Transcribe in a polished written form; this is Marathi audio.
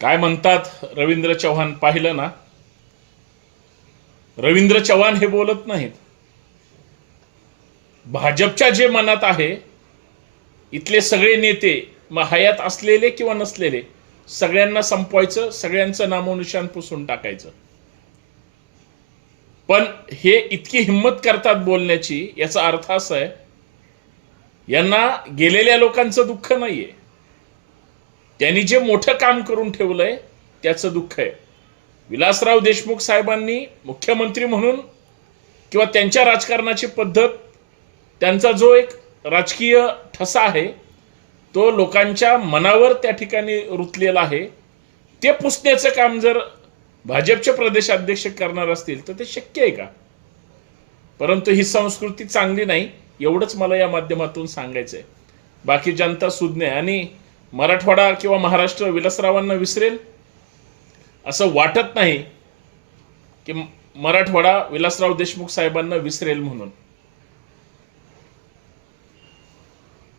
काय म्हणतात रवींद्र चव्हाण पाहिलं ना? रवींद्र चव्हाण हे बोलत नाहीत. भाजपच्या जे मनात आहे, इथले सगळे नेते, मग हयात असलेले किंवा नसलेले, सगळ्यांना संपवायचं, सगळ्यांचं नामोनिशाण पुसून टाकायचं. पण हे इतकी हिंमत करतात बोलण्याची, याचा अर्थ असा आहे, यांना गेलेल्या लोकांचं दुःख नाहीये, त्यांनी जे मोठं काम करून ठेवलंय त्याचं दुःख आहे. विलासराव देशमुख साहेबांनी मुख्यमंत्री म्हणून किंवा त्यांच्या राजकारणाची पद्धत, त्यांचा जो एक राजकीय ठसा आहे, तो लोकांच्या मनावर त्या ठिकाणी रुतलेला आहे. ते पुसण्याचं काम जर भाजपचे प्रदेशाध्यक्ष करणार असतील तर ते शक्य आहे का? परंतु ही संस्कृती चांगली नाही, एवढंच मला या माध्यमातून सांगायचं आहे. बाकी जनता सुज्ञ आहे आणि मराठवाडा किंवा महाराष्ट्र विलासरावांना विसरेल असं वाटत नाही की मराठवाडा विलासराव देशमुख साहेबांना विसरेल म्हणून.